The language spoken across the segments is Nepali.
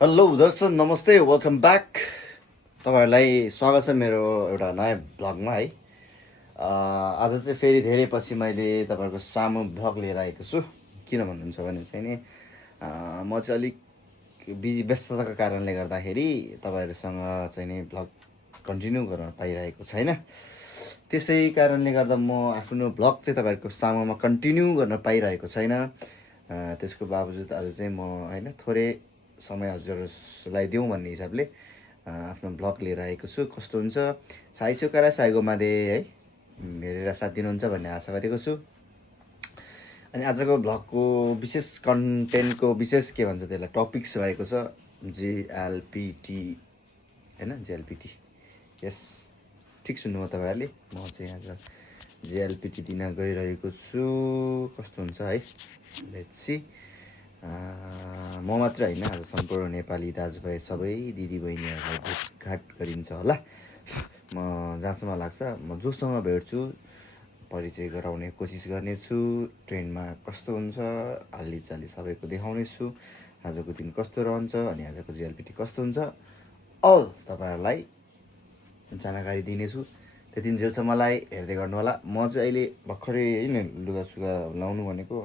हेलो दर्शक नमस्ते वेलकम ब्याक। तपाईँहरूलाई स्वागत छ मेरो एउटा नयाँ भ्लगमा है। आज चाहिँ फेरि धेरै पछि मैले तपाईँहरूको सामु भ्लग लिएर आएको छु। किन भन्नुहुन्छ भने चाहिँ नि म चाहिँ अलिक बिजी व्यस्तताको कारणले गर्दाखेरि तपाईँहरूसँग चाहिँ नि भ्लग कन्टिन्यू गर्न पाइरहेको छैन। त्यसै कारणले गर्दा म आफ्नो भ्लग चाहिँ तपाईँहरूको सामुमा कन्टिन्यू गर्न पाइरहेको छैन। त्यसको बावजुद आज चाहिँ म होइन थोरै समय हजुरलाई दिउँ भन्ने हिसाबले आफ्नो भ्लग लिएर आएको छु। कस्तो हुन्छ साइसोकारा साइगोमादे है हेरेर साथ दिनुहुन्छ भन्ने आशा गरेको छु। अनि आजको भ्लगको विशेष कन्टेन्टको विशेष के भन्छ त्यसलाई टपिक्स रहेको छ जिएलपिटी होइन जिएलपिटी। यस ठिक सुन्नुभयो तपाईँहरूले। म चाहिँ आज जिएलपिटी दिन गइरहेको छु। कस्तो हुन्छ है लेट्स सी। म मात्र होइन आज सम्पूर्ण नेपाली दाजुभाइ सबै दिदीबहिनीहरूलाई भेटघाट गरिन्छ होला। म जहाँसम्म लाग्छ म जोसँग भेट्छु परिचय गराउने कोसिस गर्नेछु। ट्रेनमा कस्तो हुन्छ हालचाल सबैको देखाउने छु। आजको दिन कस्तो रहन्छ अनि आजको जिएलपिटी कस्तो हुन्छ अल तपाईँहरूलाई जानकारी दिनेछु। त्यति जेलसम्मलाई हेर्दै गर्नु होला। म चाहिँ अहिले भर्खरै होइन लुगासुगा लाउनु भनेको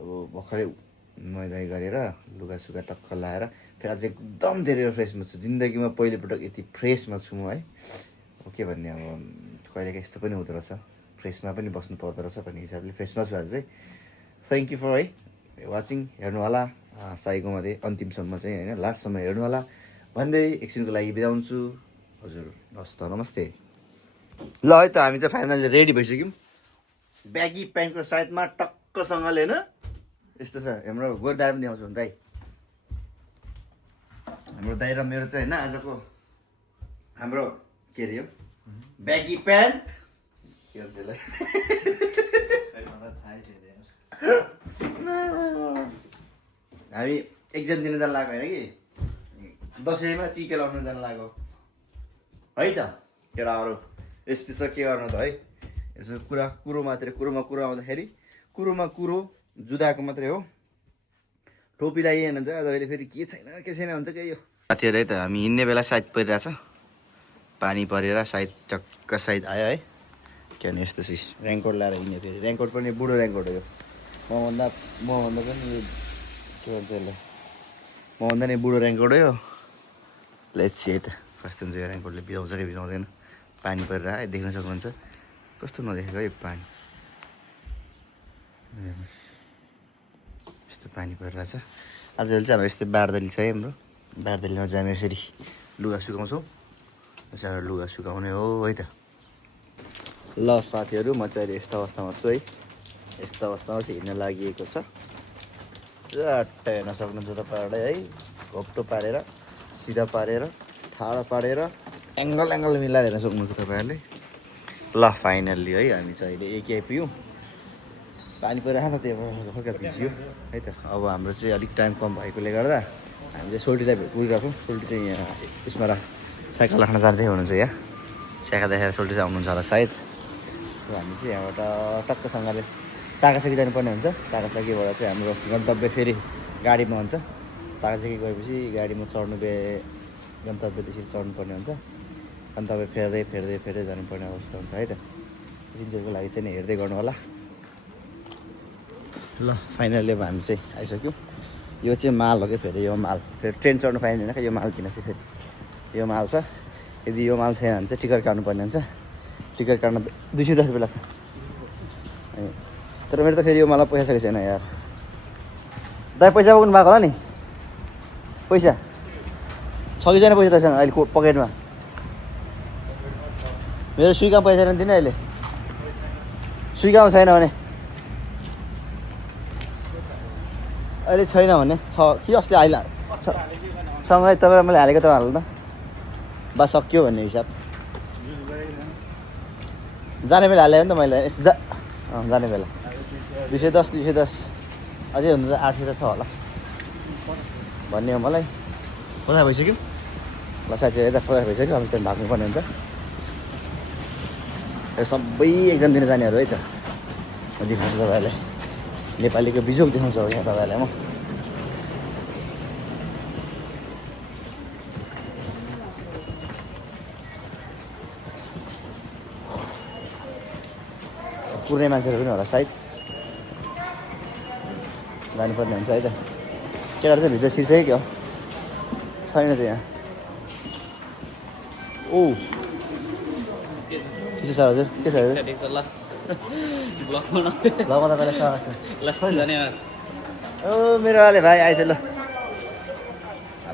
अब भर्खरै नुहाइधुवाइ गरेर लुगासुगा टक्क लाएर फेरि अझै एकदम धेरै फ्रेसमा छु। जिन्दगीमा पहिलोपटक यति फ्रेसमा छु म है। के भन्ने अब कहिलेकाहीँ यस्तो पनि हुँदो रहेछ फ्रेसमा पनि बस्नु पर्दो रहेछ भन्ने हिसाबले फ्रेसमा छु आज चाहिँ। थ्याङ्क यू फर है वाचिङ हेर्नु होला साइगोमादे अन्तिमसम्म चाहिँ होइन लास्टसम्म हेर्नु होला भन्दै एकछिनको लागि बिदा हुन्छु। हजुर हस् त नमस्ते। ल है त हामी चाहिँ फाइनली रेडी भइसक्यौँ। ब्यागी प्यान्टको साइडमा टक्कसँगले होइन यस्तो छ। हाम्रो गोर दाइ पनि देखाउँछु दाइ। हाम्रो दाइ र मेरो चाहिँ होइन आजको हाम्रो के अरे यो ब्यागी प्यान्ट के भन्छ यसलाई हामी एक्जाम दिन जानु लागेको होइन कि दसैँमा टिका लाउनु जानु लाग्यो है त केटाहरू। यस्तो छ के गर्नु त है। यसो कुरो मात्रै कुरोमा कुरो आउँदाखेरि कुरोमा कुरो जुदाएको मात्रै हो। टोपी लगाइएन भने चाहिँ आज अहिले फेरि के छैन हुन्छ क्या यो साथीहरू है त। हामी हिँड्ने बेला साइड परिरहेछ पानी परेर साइड टक्क साइड आयो है। किनभने यस्तो चिज रेनकोट लगाएर हिँड्यो फेरि रेनकोट पनि बुढो रेनकोट हो यो। मभन्दा पनि यो के भन्छ यसलाई मभन्दा नि बुढो रेनकोट हो यो। लेट्स सी है त कस्तो हुन्छ यो रेनकोटले भिजाउँछ कि भिजाउँदैन। पानी परेर आयो देख्न सक्नुहुन्छ कस्तो नदेखेको है पानी। यस्तो पानी परिरहेछ आजकल चाहिँ अब यस्तो बारदली छ है हाम्रो। बारदलीमा चाहिँ हामी यसरी लुगा सुकाउँछौँ। यसरी लुगा सुकाउने हो है त। ल साथीहरू म चाहिँ अहिले यस्तो अवस्थामा छु है। यस्तो अवस्थामा चाहिँ हिँड्न लागि छ। चट्ट हेर्न सक्नुहुन्छ तपाईँहरूले है। घोप्टो पारेर सिधा पारेर ठाडो पारेर एङ्गल मिलाएर हेर्न सक्नुहुन्छ तपाईँहरूले। ल फाइनल्ली है हामी चाहिँ अहिले एक आइपुग्यौँ। पानी परेर त त्यो हल्का भिज्यो है त। अब हाम्रो चाहिँ अलिक टाइम कम भएकोले गर्दा हामी चाहिँ सोल्टीलाई पुगिरहेको छौँ। सोल्टी चाहिँ यहाँ यसमा साइकल राख्न जाँदै हुनुहुन्छ यहाँ। साइकल देखाएर सोल्टी चाहिँ आउनुहुन्छ होला सायद। र हामी चाहिँ यहाँबाट टक्कसँगले ताकासाकी जानुपर्ने हुन्छ। ताकासाकीबाट चाहिँ हाम्रो गन्तव्य फेरि गाडीमा हुन्छ। ताकासाकी गएपछि गाडीमा चढ्नु गन्तव्य त्यसरी चढ्नुपर्ने हुन्छ। गन्तव्य फेर्दै जानुपर्ने अवस्था हुन्छ है त। दिनको लागि चाहिँ हेर्दै गर्नु होला। ल फाइनली अब हामी चाहिँ आइसक्यौँ। यो चाहिँ माल हो क्या फेरि यो माल फेरि ट्रेन चढ्नु पाइँदैन क्या यो माल किन चाहिँ फेरि यो माल छ। यदि यो माल छैन भने चाहिँ टिकट काट्नुपर्ने हुन्छ। टिकट काट्न 210 रुपियाँ लाग्छ। तर मेरो त फेरि यो मलाई पैसा सकेको छैन यार। दाइ पैसा बोक्नु भएको होला नि पैसा छ कि छैन पैसा तपाईँसँग अहिले पकेटमा। मेरो स्विकामा पैसा छैन दिने अहिले। स्विकामा छैन भने अहिले छैन भने छ कि अस्ति अहिले सँगै तपाईँ मैले हालेको त हाल्नु त बा सक्यो भन्ने हिसाब। जाने बेला हालेँ भने त मैले जाने बेला 210 अझै हुनु त 800 छ होला भन्ने हो मलाई। पैसा भइसक्यो ल साथी यता पैसा भइसक्यो। अब चाहिँ भाग्नुपर्ने हुन्छ। यो सबै एक्जाम दिन जानेहरू है त म देखाउँछु तपाईँहरूलाई। नेपालीको बिजोग देखाउँछ हो यहाँ तपाईँहरूलाई म। कुर्ने मान्छेहरू पनि होला सायद जानुपर्ने हुन्छ है त केटाहरू चाहिँ भित्र छिर्छ कि हो छैन त यहाँ ओ के छ हजुर के छ हजुर लगमा त पहिला स्वागत छ ओ मेरो वाले भाइ आइछ ल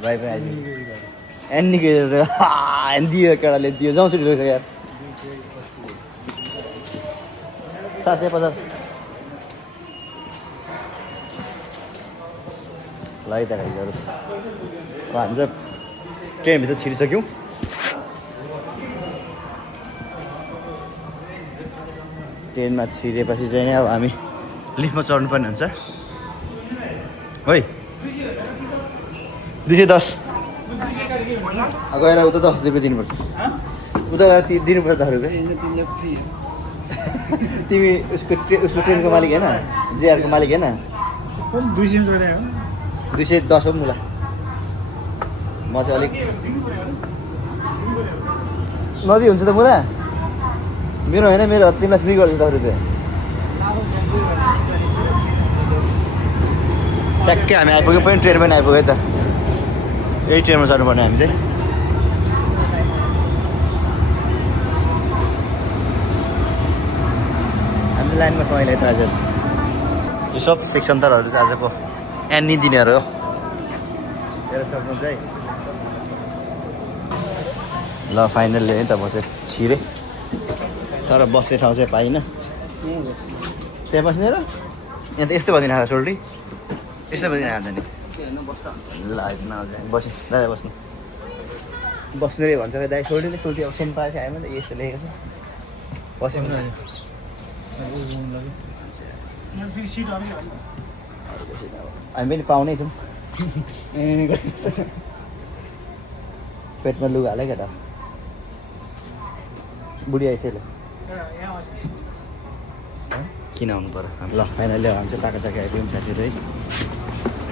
भाइ पनि आइज एन्नी दियो केटाले दियो जाउँछु नि यार 750 ल है त गाइजहरू हामी चाहिँ ट्रेनभित्र छिरिसक्यौँ ट्रेनमा छिरेपछि चाहिँ अब हामी लिफ्टमा चढ्नुपर्ने हुन्छ है 210 गएर उता 10 रुपियाँ दिनुपर्छ उता गएर दिनुपर्छ 10 रुपियाँ तिमी उसको ट्रेनको मालिक होइन जेआरको मालिक होइन 210 हो मुला म चाहिँ अलिक नदी हुन्छ त मुला मेरो होइन मेरो तिमीलाई फ्री गर्छु 10 रुपियाँ ट्याक्कै हामी आइपुग्यौँ पनि ट्रेन पनि आइपुग्यो है त यही ट्रेनमा चढ्नुपर्ने हामी चाहिँ हामी लाइनमा छौँ अहिले त आज यो सब सेक्सनरहरू चाहिँ आजको एन्नी दिनेहरू हो हेरेर सक्नुहुन्छ है ल फाइनल्ली है त म चाहिँ छिरेँ तर बस्ने ठाउँ चाहिँ पाइनँ त्यहाँ बस्ने र यहाँ त यस्तै भइदिनु आएको सोल्टी यस्तै भइदिनु आएको नि ल बस्नु दादा बस्नु बस्नु रे भन्छ दाइ सोल्टीले सोल्टी अब सेन पाएको आयो भने त यस्तो लेखेको छ बस्यौँ हामी पनि पाउनै छौँ पेटमा लुगा हालै केटा बुढी आइछ ल किन आउनु पऱ्यो ल फाइनली हामी चाहिँ ताकासाकी आइपुग्यौँ साथीहरू है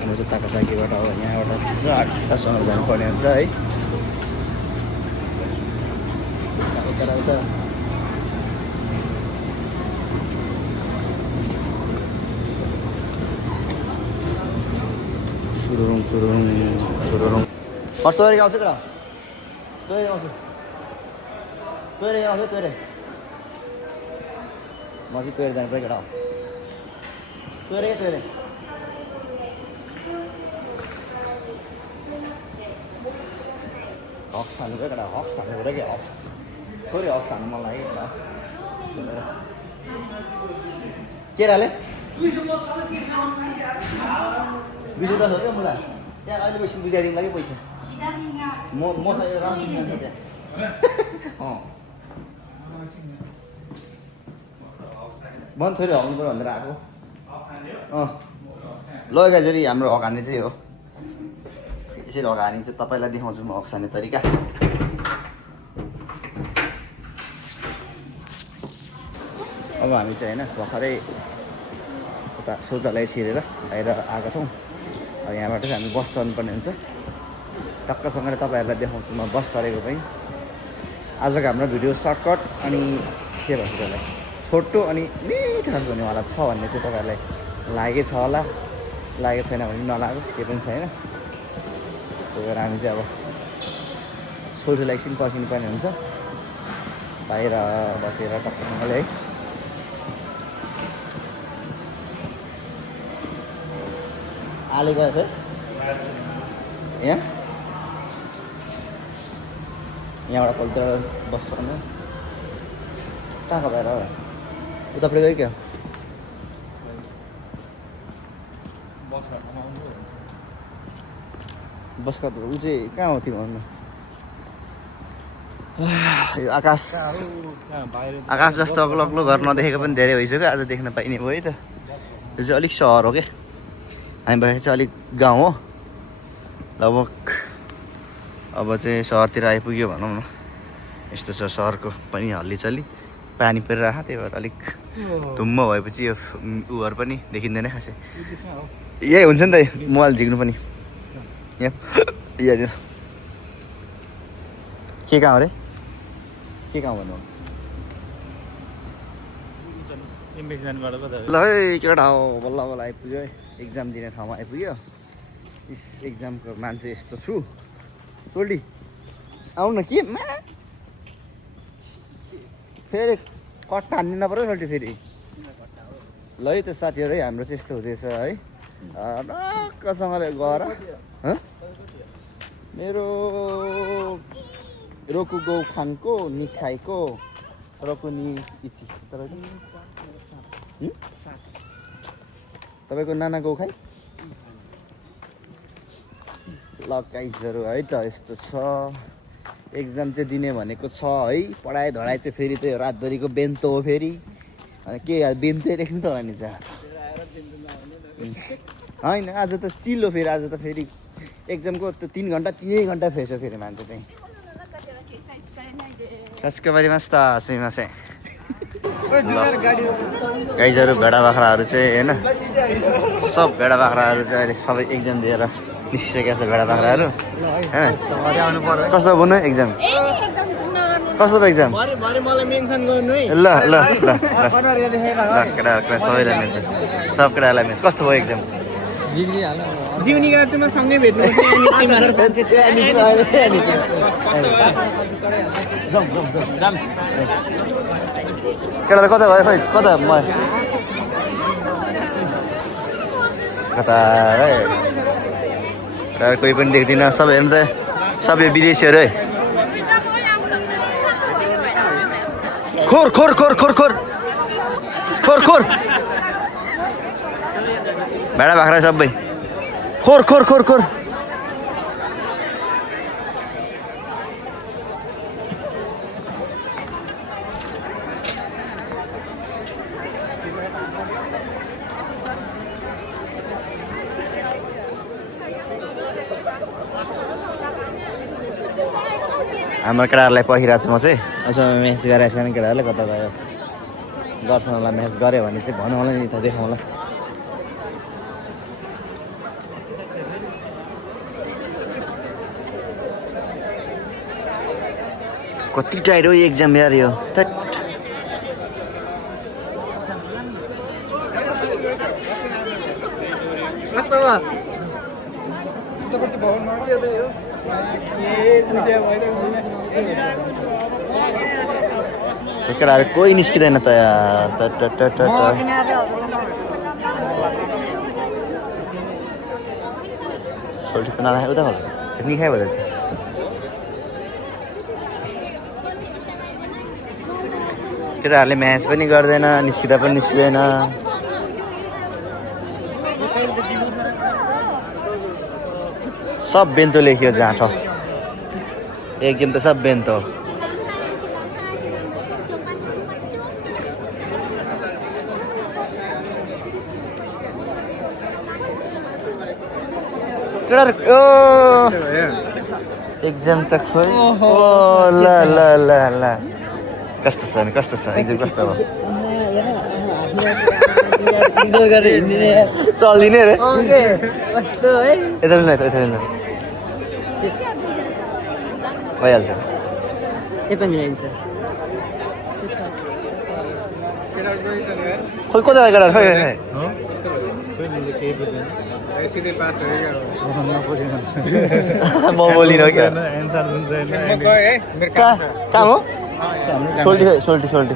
म चाहिँ ताकासाकीबाट अब यहाँबाट चारवटासम्म जानुपर्ने हुन्छ है उता सुरुरुङ तोरे आउँछ केटा तोरे आउँछु तोरे म चाहिँ तोरे जानु पऱ्यो केटा तोरे हक्स हाल्नु पऱ्यो केटा हक्स हाल्नु पऱ्यो कि हक्स थोरै हक्स हाल्नु मन लाग्यो केटा केटाले 210 हो क्या मुला त्यहाँ अहिले पैसा बुझाइदिनु लागि पैसा मसँग राम्रो दिन्छ त्यहाँ मन थोरै हल्नु पऱ्यो भनेर आएको ल गाइजरी हाम्रो हक हान्ने चाहिँ हो यसरी हक हानिन्छ तपाईँलाई देखाउँछु म हक हान्ने तरिका अब हामी चाहिँ होइन भर्खरै उता शौचालय छिरेर बाहिर आएका छौँ अब यहाँबाट चाहिँ हामी बस चढ्नुपर्ने हुन्छ टक्कसँगले तपाईँहरूलाई देखाउँछु म बस चढेको पनि आजको हाम्रो भिडियो सर्टकट अनि के भन्छ त्यसलाई छोटो अनि मिठो खालको हुनेवाला छ भन्ने चाहिँ तपाईँहरूलाई लागेको छ होला लागेको छैन भने नलागोस् केही पनि छैन त्यही भएर हामी चाहिँ अब सोल्टीलाई एकछिन पर्खिनु पर्ने हुन्छ बाहिर बसेर टक्कसँगले है आले गएछ यहाँ यहाँबाट फल्ट बस चढ्नु कहाँ भएर उतापट्टि गयो क्या बसका ऊ चाहिँ कहाँ हो तिमी भन्नु यो आकाश जस्तो अग्लो अग्लो घर नदेखेको पनि धेरै भइसक्यो आज देख्न पाइने भयो है त यो चाहिँ अलिक सहर हो क्या हामी भएको चाहिँ अलिक गाउँ हो लगभग अब चाहिँ सहरतिर आइपुग्यो भनौँ न यस्तो छ सहरको पनि हल्लीचल्ली पानी परिरहेको त्यही भएर अलिक धुम्म भएपछि यो उहरू पनि देखिँदैन खासै यही हुन्छ नि त मोबाइल झिक्नु पनि यहाँनिर के कहाँ हो रे के कहाँ भन्नु ल है केटा हो बल्ल बल्ल आइपुग्यो है एक्जाम दिने ठाउँमा आइपुग्यो इस एक्जामको मान्छे यस्तो छु सोल्टी आउनु न के फेरि कट्टा हान्नु नपर्यो सोल्टी फेरि ल है त्यो साथीहरू है हाम्रो चाहिँ यस्तो हुँदैछ है टक्कसँगले गएर मेरो रोकु गौ खानको निखाइको रोकुनी इची तपाईँको नाना गौ खाइ ल गाइजहरू है त यस्तो छ एक्जाम चाहिँ दिने भनेको छ है पढाइ धडाइ चाहिँ फेरि त्यो रातभरिको बेन्तो हो फेरि अनि के बेन्तै लेख्नु त होला नि चाहिँ होइन आज त चिल्लो फेरि आज त फेरि एक्जामको त 3 घन्टा 3 घन्टा फेर्छ फेरि मान्छे चाहिँ कसकबारी मस्त सुइमा चाहिँ गाइजहरू भेडा बाख्राहरू चाहिँ होइन सब भेडा बाख्राहरू चाहिँ अहिले सबै एक्जाम दिएर निस्किसकेको छ भेडा बाख्राहरू होइन कस्तो बुनु एक्जाम कस्तो एक्जाम ल ल ल ल केटाहरू सबैलाई मिल्छ सब केटाहरूलाई मिल्छ कस्तो भयो एक्जाम जीवनीका चाहिँ सँगै भेट्नु केटाहरू कता गयो खोइ कता म कता है केटाहरू कोही पनि देख्दिनँ सबै हेर्नु त सबै विदेशीहरू है खोर खोर खोर खोर खोर खोर खोर भेडा बाख्रा सबै खोर खोर खोर खोर हाम्रो केटाहरूलाई पर्खिरहेको छु म चाहिँ अझ म्याच गरिरहेको छैन केटाहरूले कता गयो गर्छ होला म्याच गऱ्यो भने चाहिँ भनौँ होला नि त देखाउँ होला कति टाइट हो एक्जाम यार यो केटाहरू कोही निस्किँदैन त यार सोल्टी पनि नखायो उता नि खायो भने केटाहरूले म्याच पनि गर्दैन निस्किँदा पनि निस्किँदैन सब बेन्तो लेखियो जाँठो एक गेम त सब बेन्तो एक्जाम त खोइ ओ ल ल ल ल कस्तो छ एक्जाम कस्तो भयो चल्दिने रे यता भइहाल्छ खोइ कता गयो केटा म बोलिनँ क्या कहाँ हो सोल्टी सोल्टी सोल्टी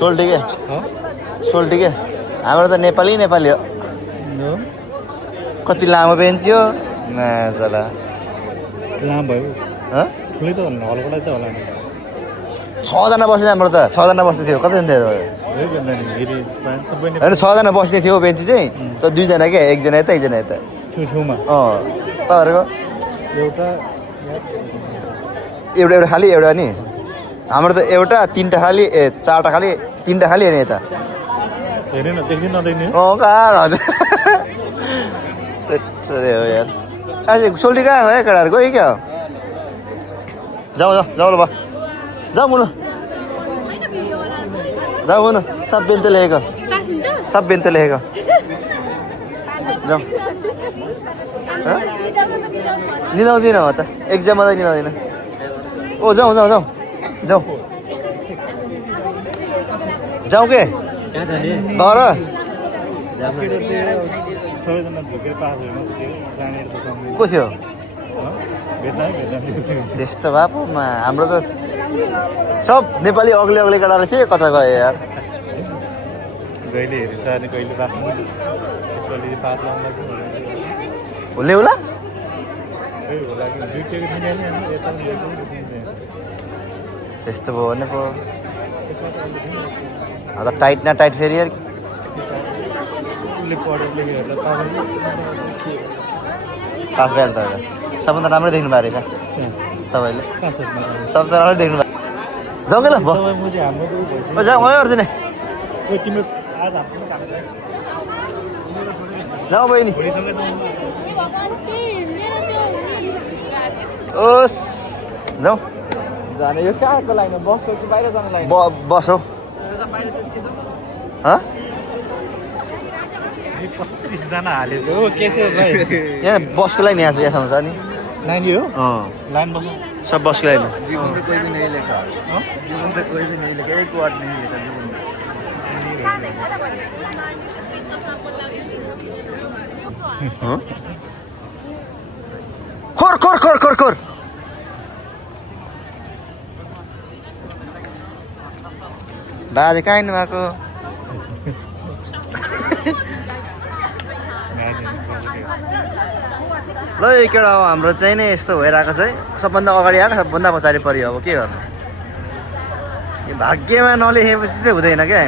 सोल्टी के सोल्टी के हाम्रो त नेपाली हो कति लामो बेन्च हो मासला लामो भयो ठुलै त होला त होला 6 जना बस्ने हाम्रो त 6 जना बस्ने थियो कतिजना थियो होइन 6 जना बस्ने थियो बेन्च चाहिँ त 2 जना क्या एकजना यता एकजना यता छेउछेउमा तपाईँहरूको एउटा एउटा खाली एउटा नि हाम्रो त एउटा 3टा खाली 4टा खाली 3टा खाली होइन यता हेरेन देख्दैन नदेख्ने कहाँ हजुर हो यार आज सोल्टी कहाँ हो केटाहरू गयो क्या जाउँ ल जाउँ हुनु सब बेन्त लेखेको जाउँ निदाउँदिनँ म त एक्जाममा त निदाउँदिनँ ओ जाउँ जाउँ के गर सबैजना झुकेर पास भयो जाने त सक्दैन को थियो भेट्दा त्यस्तो भए पो हाम्रो त सब नेपाली अग्ले अग्ले केटाहरू थिए कता गयो यार जहिले हेरिन्छ अनि कहिले बाँच्नु यसोले पात लाउनु लागि हुले होला त्यही होला कि दुईटैको दुनियाँ छ नि यता पनि त्यस्तो भयो भने पो अन्त टाइट न टाइट फेरि यार उसले पढेर लेखेर पास भइहाल्छ त सबभन्दा राम्रै देख्नु भएको रहेछ तपाईँले सबभन्दा राम्रै देख्नु भएको जाउँ ल जाउँ गयो अर्दिने तिम्रो आज हाम्रो जाउँ बहिनी भोलिसँगै ओस् जाउँ जाने यो कहाँको लाइन हो बसको कि बाहिर जानु लाइन बस हौ हँ 25 जना हालेछ हो के छ भाइ यहाँ बसको लाइन यहाँ छ यहाँसम्म छ नि लाइन हो अँ लाइन बस्नु सब बसको लाइन जीवन तो कोई भी नहीं लेगा जीवन तो कोई भी नहीं लेगा एक वाट नहीं लेगा जीवन में खोर खोर खोर खोर खोर बाजे कहाँ हिँड्नु भएको ल यो केटा हो हाम्रो चाहिँ नि यस्तो भइरहेको छ है सबभन्दा अगाडि आएको सबभन्दा पछाडि पऱ्यो अब के गर्नु यो भाग्यमा नलेखेपछि चाहिँ हुँदैन क्या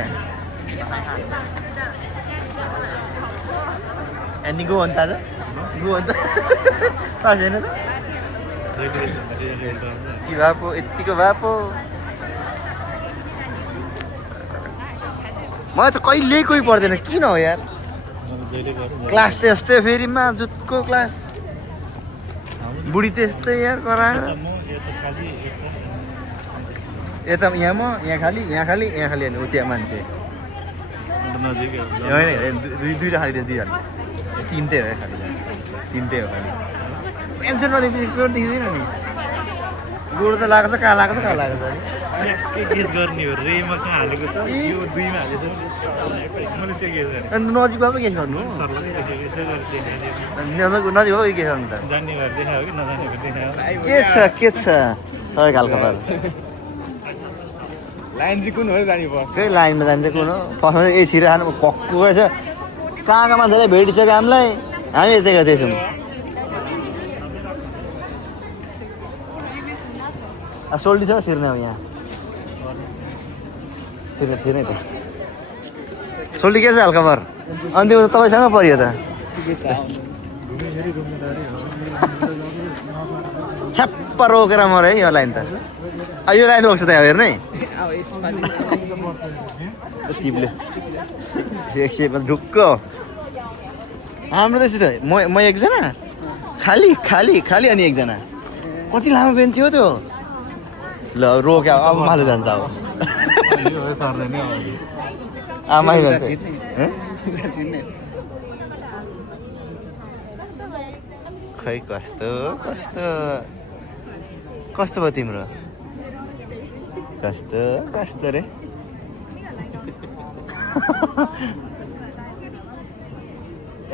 अनि गो अन्त आज गो अन्त पास होइन त के भए पो यत्तिको भए पो मलाई चाहिँ कहिल्यै कोही पर्दैन किन हो यार क्लास त्यस्तै फेरिमा जुटको क्लास बुढी त्यस्तै यार गराएर यता यहाँ म यहाँ खाली यहाँ खाली यहाँ खाली होइन उतिया मान्छे होइन दुईवटा खाली दुईजना तिनटै हो खालि तिनटै हो खालि पेन्सन नदेखि देखिँदैन नि गोड त लागेको छ कहाँ लागेको छ कहाँ लागेको छ के गेस गर्ने हो रेमा कहाँ हालेको छ यो दुईमा हालेछ मैले त्यो गेस गरेँ अनि नजिकमा पो के गर्नु सरलाई देखेको यसो गरेर देखाइदिएको नजिक हो के गर्नु त जान्ने गरेर देखायो कि नजानेको देखायो के छ तपाईँको हालखबर लाइन चाहिँ कुन हो जाने बस खै लाइनमा जान्छ कुन हो फर्स्टमा ए छिर खानु कक्को रहेछ कहाँ कहाँ मान्छेले भेटिसक्यो हामीलाई हामी यतै गर्दैछौँ सोल्टी छ छिर्ने अब यहाँ छिर्ने थिएन त सोल्टी के छ हालखबर अन्तिम त तपाईँसँग पऱ्यो त छ्याप्प रोकेर मर है यो लाइन त यो लाइन रोक्छ त हेर्नु है चिप्ले एकछिन ढुक्क हाम्रो त्यस्तो त म एकजना खाली खाली खाली अनि एकजना कति लामो बेन्च हो त्यो ल रोक्यो अब माथि जान्छ अब सर्दैन आमा जान्छ खै कस्तो कस्तो कस्तो भयो तिम्रो कस्तो कस्तो रे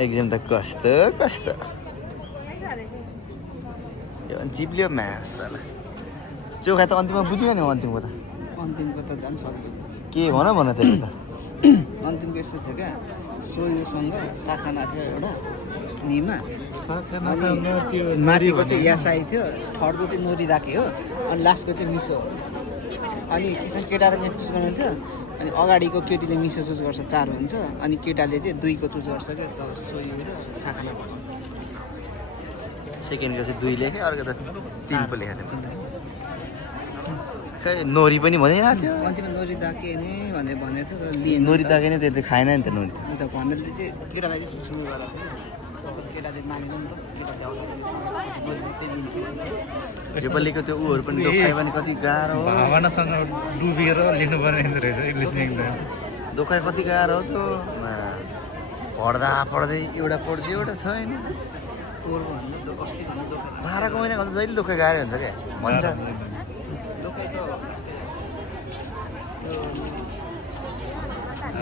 एक्जाम त कस्तो कस्तो यो जिप्लियो म्यासला चोखा त अन्तिममा बुझिन नि अन्तिमको त अन्तिमको त झन् सक्दैन के भन त्यसले त अन्तिमको यस्तो थियो क्या सोयुसँग साखाना थियो एउटा निमा माथिको चाहिँ यासाई थियो थर्डको चाहिँ नोरी दाके हो अनि लास्टको चाहिँ मिसो हो अनि किसान केटा र केटी चुज गर्नु थियो अनि अगाडिको केटीले मिसो चुज गर्छ 4 हुन्छ अनि केटाले चाहिँ 2 को चुज गर्छ क्या सोयु र साखाना सेकेन्डको चाहिँ 2 लेखेँ अर्को त 3 पो लेखेको थियो खै नोरी पनि भनिरहेको थियो अन्तिममा नोरी दाके नि भनेर भनेको थियो तर लिएन नोरी दाके नै त्यो खाएन नि त नोरी अन्त भनेर चाहिँ केटालाई चाहिँ सुरु गरेको थियो केटाले मानेन नि त केटाले अगाडि दिन्छ नेपालीको त्यो उहरू पनि दोकाइ पनि कति गाह्रो हो भावनासँग डुबेर लेख्नुपर्ने रहेछ इङ्ग्लिस लेख्दा दोकाइ कति गाह्रो हो त्यो पढ्दा पढ्दै एउटा पढ्छु एउटा छैन पोहोर भन्नु त अस्ति भन्नु दोकान 12 को महिना गर्दा जहिले दोकाइ गाह्रो हुन्छ क्या भन्छ दोकान त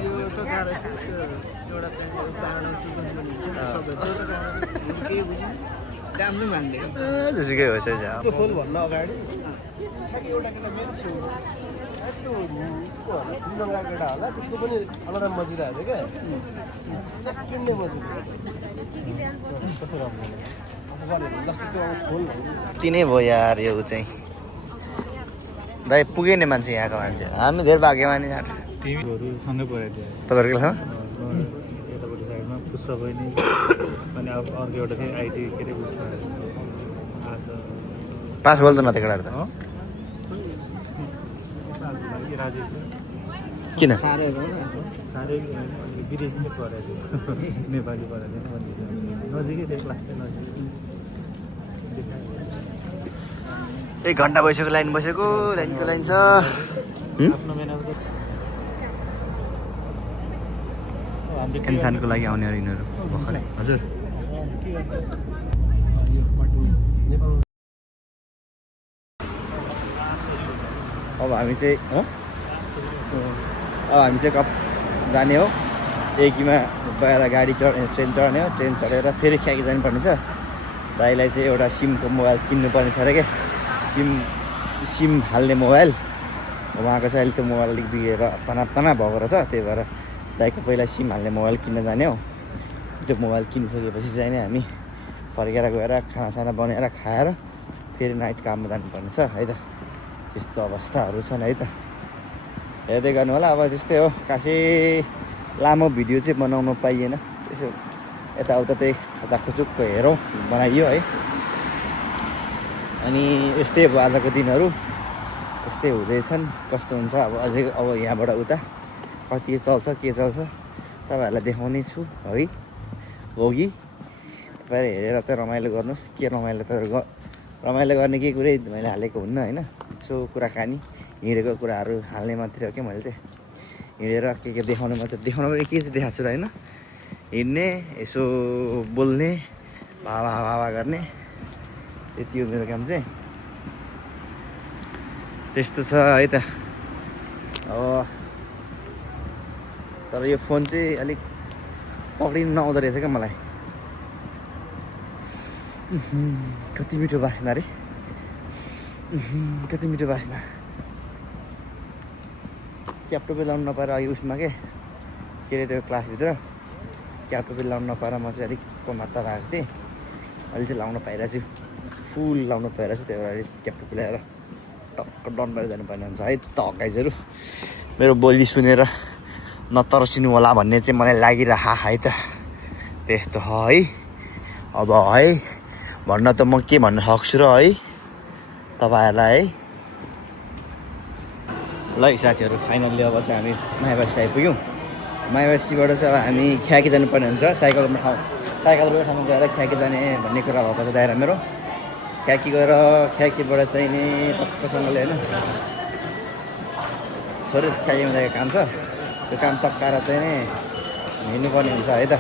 यो त गाह्रो थियो एउटा प्यान्ट चारवटा चुकन हुन्छ नि सबै त्यो त गाह्रो केही बुझ्नु काम पनि मान्दैन जेसुकै होस् है त्यो खोल भन्न अगाडि ठ्याक्कै एउटा केटा मेरो छेउमा यस्तो उसको होला सुन्दरका केटा होला त्यसको पनि अलाराम बजिरहेको थियो क्या सेकेन्डै बजिरहेको तिनै भयो यार यो चाहिँ दाइ पुगे नि मान्छे यहाँको मान्छे हामी धेरै भाग्यमानी यार तिमीहरू सँगै परेको थियो तपाईँहरूको ठाउँमा यतापट्टि साइडमा पुष्पा बहिनी अनि अब अर्को एउटा थियो आइटी के अरे पास बोल्दैन त्यो केटाहरू त राजेश किन साह्रै हो साह्रै विदेशी नै परेको थियो नेपाली परेको थिएन नजिकै थियो क्लास चाहिँ नजिकै एक घन्टा भइसक्यो लाइन बसेको लाइनको लाइन छ आफ्नो मेहनत इन्सानको लागि आउनेहरू यिनीहरू भर्खरै हजुर अब हामी चाहिँ कप जाने हो एकीमा गएर गाडी चढ्ने ट्रेन चढ्ने हो ट्रेन चढेर फेरि ख्याकी जानुपर्ने छ दाइलाई चाहिँ एउटा सिमको मोबाइल किन्नुपर्ने छ अरे क्या सिम हाल्ने मोबाइल उहाँको चाहिँ अहिले त्यो मोबाइल अलिक बिगेर तनाव भएको रहेछ त्यही भएर दाइको पहिला सिम हाल्ने मोबाइल किन्न जाने हो त्यो मोबाइल किनिसकेपछि चाहिँ नि हामी फर्केर गएर खानासाना बनाएर खाएर फेरि नाइट काममा जानुपर्ने छ है त त्यस्तो अवस्थाहरू छन् है त हेर्दै गर्नु होला अब त्यस्तै हो खासै लामो भिडियो चाहिँ बनाउनु पाइएन त्यसो यताउता त्यही खचाखुचुक्क हेरौँ बनाइयो है अनि यस्तै अब आजको दिनहरू यस्तै हुँदैछन् कस्तो हुन्छ अब अझै अब यहाँबाट उता कति चल्छ के चल्छ तपाईँहरूलाई देखाउने छु है हो कि तपाईँहरू हेरेर चाहिँ रमाइलो गर्नुहोस् के रमाइलो त रमाइलो गर्ने केही कुरै मैले हालेको हुन्न होइन यसो कुराकानी हिँडेको कुराहरू हाल्ने मात्रै हो क्या मैले चाहिँ हिँडेर के देखाउनु मात्रै देखाउनु पनि के चाहिँ देखाएको छु र होइन हिँड्ने यसो बोल्ने हावा गर्ने त्यति हो मेरो काम चाहिँ त्यस्तो छ है त अब तर यो फोन चाहिँ अलिक पक्रिनु नआउँदो रहेछ क्या मलाई कति मिठो बास्ना रे कति मिठो बास्ना क्याप टोपी लाउनु नपाएर अघि उसमा के अरे त्यो क्लासभित्र क्याप टोपी लाउनु नपाएर म चाहिँ अलिक कमात्ता भएको थिएँ अहिले चाहिँ लाउनु पाइरहेको छु फुल लाउनु पाइरहेको छु त्यही भएर क्याप टोपी ल्याएर टक्क डन भएर जानुपर्ने हुन्छ है त गाइजहरू मेरो बोली सुनेर नतर्सिनु होला भन्ने चाहिँ मलाई लागिरह है त त्यस्तो है अब है भन्न त म के भन्न सक्छु र है तपाईँहरूलाई है ल साथीहरू फाइनल्ली अब चाहिँ हामी मायाबासी आइपुग्यौँ मायाबासीबाट चाहिँ अब हामी ख्याकी जानुपर्ने हुन्छ साइकलको ठाउँमा गएर ख्याकी जाने भन्ने कुरा भएको छ दाइरा मेरो ख्याकी गएर ख्याकीबाट चाहिँ नि टक्कसँगले होइन थोरै ख्याकीमा जाएको काम छ त्यो काम सकाएर चाहिँ नि हिँड्नुपर्ने हुन्छ है त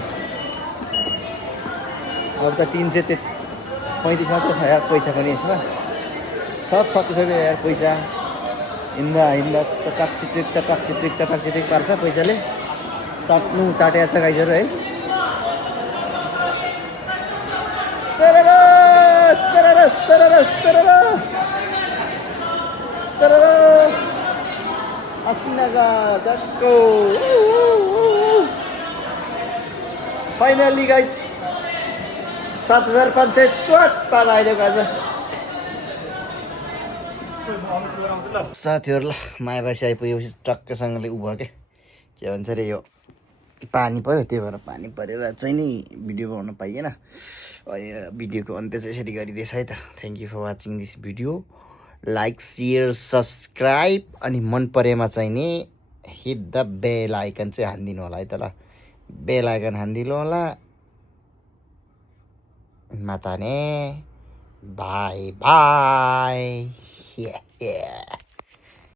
अब त 335 मात्र छ यार पैसा पनि यसमा सब सकिसक्यो यार पैसा हिँड्दा चटाक चिट्रिक पार्छ पैसाले सक्नु चाटेको छ गाइजहरू है असिनागा गएको फाइनल्ली गाइस 7500 चोट पार आइदिएको आज साथीहरू ल मायाबासी आइपुगेपछि टक्कसँगले उ भयो के भन्छ अरे यो पानी पऱ्यो त्यही भएर पानी परेर चाहिँ नि भिडियो बनाउन पाइएन भिडियोको अन्त्य चाहिँ यसरी गरिदिएछ है त thank you for watching this video like share subscribe अनि मन परेमा चाहिँ नि हिट द बेल आइकन चाहिँ हानिदिनु होला है त ल बेल आइकन हानिदिनु होला माताने बाई बाई yeah